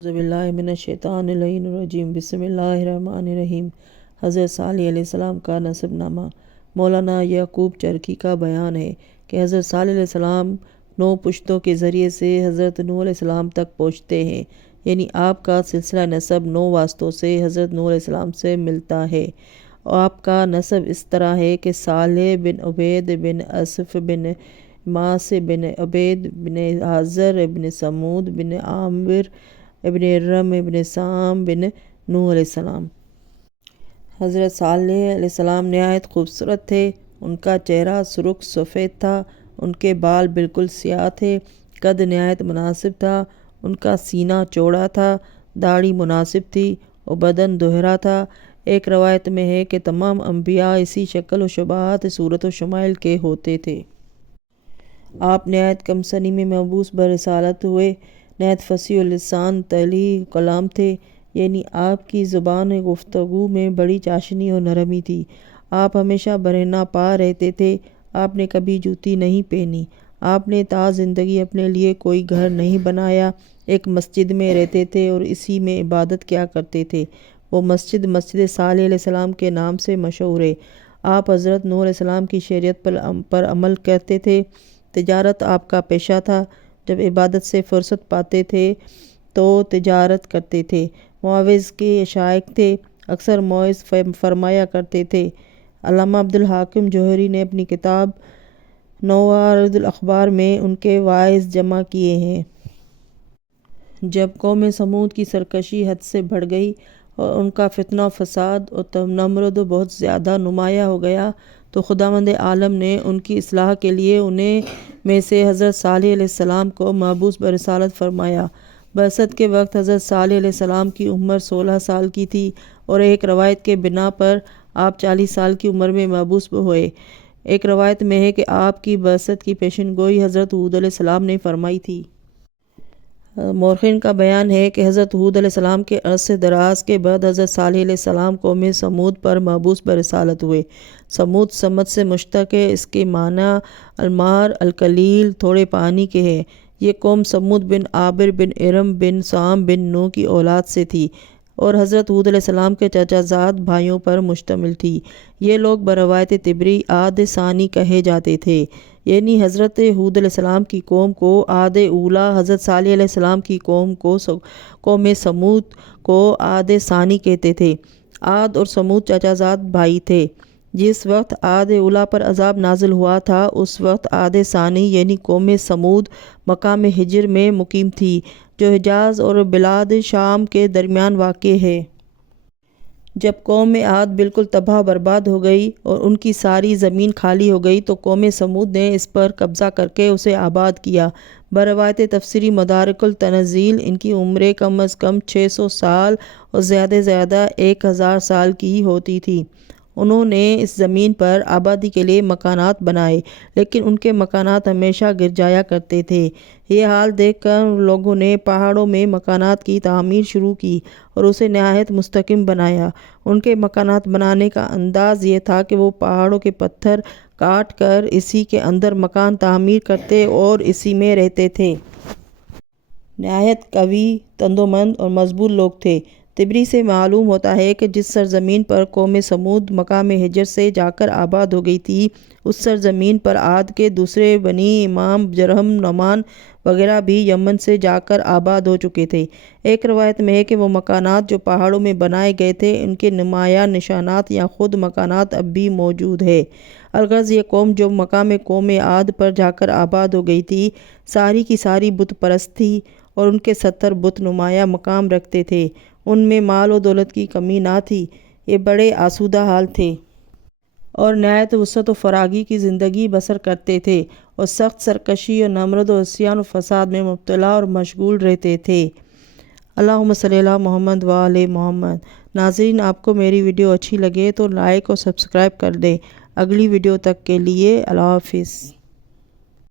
اعوذ باللہ من الشیطان الرجیم بسم اللہ الرحمن الرحیم۔ حضرت صالح علیہ السلام کا نسب نامہ۔ مولانا یعقوب چرکی کا بیان ہے کہ حضرت صالح علیہ السلام 9 پشتوں کے ذریعے سے حضرت نوح علیہ السلام تک پہنچتے ہیں، یعنی آپ کا سلسلہ نسب 9 واسطوں سے حضرت نوح علیہ السلام سے ملتا ہے۔ آپ کا نسب اس طرح ہے کہ صالح بن عبید بن اسف بن ماس بن عبید بن آزر بن سمود بن عامر ابن ارم ابن سام بن نوح علیہ السلام۔ حضرت صالح علیہ السلام نہایت خوبصورت تھے۔ ان کا چہرہ سرخ سفید تھا، ان کے بال بالکل سیاہ تھے، قد نہایت مناسب تھا، ان کا سینہ چوڑا تھا، داڑھی مناسب تھی اور بدن دہرا تھا۔ ایک روایت میں ہے کہ تمام انبیاء اسی شکل و شباہت صورت و شمائل کے ہوتے تھے۔ آپ نہایت کم سنی میں مبعوث برسالت ہوئے۔ نہایت فصیح اللسان طلیق کلام تھے، یعنی آپ کی زبان گفتگو میں بڑی چاشنی اور نرمی تھی۔ آپ ہمیشہ برہنہ پا رہتے تھے۔ آپ نے کبھی جوتی نہیں پہنی۔ آپ نے تا زندگی اپنے لیے کوئی گھر نہیں بنایا، ایک مسجد میں رہتے تھے اور اسی میں عبادت کیا کرتے تھے۔ وہ مسجد صالح علیہ السلام کے نام سے مشہور ہے۔ آپ حضرت نوح علیہ السلام کی شریعت پر عمل کرتے تھے۔ تجارت آپ کا پیشہ تھا۔ جب عبادت سے فرصت پاتے تھے تو تجارت کرتے تھے۔ معوذ کے شائق تھے، اکثر موعظ فرمایا کرتے تھے۔ علامہ عبدالحاکم جوہری نے اپنی کتاب نوارد الاخبار میں ان کے واعظ جمع کیے ہیں۔ جب قوم سمود کی سرکشی حد سے بڑھ گئی اور ان کا فتنہ و فساد اور نمرود بہت زیادہ نمایاں ہو گیا تو خداوند عالم نے ان کی اصلاح کے لیے انہیں میں سے حضرت صالح علیہ السلام کو مبعوث برسالت فرمایا۔ بعثت کے وقت حضرت صالح علیہ السلام کی عمر 16 سال کی تھی اور ایک روایت کے بنا پر آپ 40 سال کی عمر میں مبعوث ہوئے۔ ایک روایت میں ہے کہ آپ کی بعثت کی پیشن گوئی حضرت ہود علیہ السلام نے فرمائی تھی۔ مورخین کا بیان ہے کہ حضرت ہود علیہ السلام کے عرصے دراز کے بعد حضرت صالح علیہ السلام قوم سمود پر مبعوث برسالت ہوئے۔ سمود سمت سے مشتق ہے، اس کے معنی المار القلیل، تھوڑے پانی کے ہے۔ یہ قوم سمود بن عابر بن ارم بن سام بن نوح کی اولاد سے تھی اور حضرت ہود علیہ السلام کے چچا زاد بھائیوں پر مشتمل تھی۔ یہ لوگ بروایت طبری عاد ثانی کہے جاتے تھے، یعنی حضرت ہود علیہ السلام کی قوم کو عاد اولیٰ، حضرت صالح علیہ السلام کی قوم سمود کو عاد ثانی کہتے تھے۔ عاد اور سمود چچا زاد بھائی تھے۔ جس وقت عاد اولیٰ پر عذاب نازل ہوا تھا اس وقت عاد ثانی یعنی قوم سمود مقام ہجر میں مقیم تھی، جو حجاز اور بلاد شام کے درمیان واقع ہے۔ جب قوم عاد بالکل تباہ برباد ہو گئی اور ان کی ساری زمین خالی ہو گئی تو قوم سمود نے اس پر قبضہ کر کے اسے آباد کیا۔ بروایت تفسیری مدارک التنزیل ان کی عمریں کم از کم 600 سال اور زیادہ 1000 سال کی ہوتی تھی۔ انہوں نے اس زمین پر آبادی کے لیے مکانات بنائے، لیکن ان کے مکانات ہمیشہ گر جایا کرتے تھے۔ یہ حال دیکھ کر لوگوں نے پہاڑوں میں مکانات کی تعمیر شروع کی اور اسے نہایت مستحکم بنایا۔ ان کے مکانات بنانے کا انداز یہ تھا کہ وہ پہاڑوں کے پتھر کاٹ کر اسی کے اندر مکان تعمیر کرتے اور اسی میں رہتے تھے۔ نہایت قوی، تندومند اور مضبوط لوگ تھے۔ طبری سے معلوم ہوتا ہے کہ جس سرزمین پر قوم سمود مقام ہجر سے جا کر آباد ہو گئی تھی، اس سرزمین پر عاد کے دوسرے بنی امام، جرہم، نعمان وغیرہ بھی یمن سے جا کر آباد ہو چکے تھے۔ ایک روایت میں ہے کہ وہ مکانات جو پہاڑوں میں بنائے گئے تھے ان کے نمایاں نشانات یا خود مکانات اب بھی موجود ہے۔ الغرض یہ قوم جو مقام قوم عاد پر جا کر آباد ہو گئی تھی، ساری کی ساری بت پرست تھی اور ان کے 70 بت نمایاں مقام رکھتے تھے۔ ان میں مال و دولت کی کمی نہ تھی۔ یہ بڑے آسودہ حال تھے اور نہایت وسعت و فراغی کی زندگی بسر کرتے تھے اور سخت سرکشی اور نمرود و عصیان و فساد میں مبتلا اور مشغول رہتے تھے۔ اللہم صلی علی محمد و آل محمد۔ ناظرین، آپ کو میری ویڈیو اچھی لگے تو لائک اور سبسکرائب کر دیں۔ اگلی ویڈیو تک کے لیے اللہ حافظ۔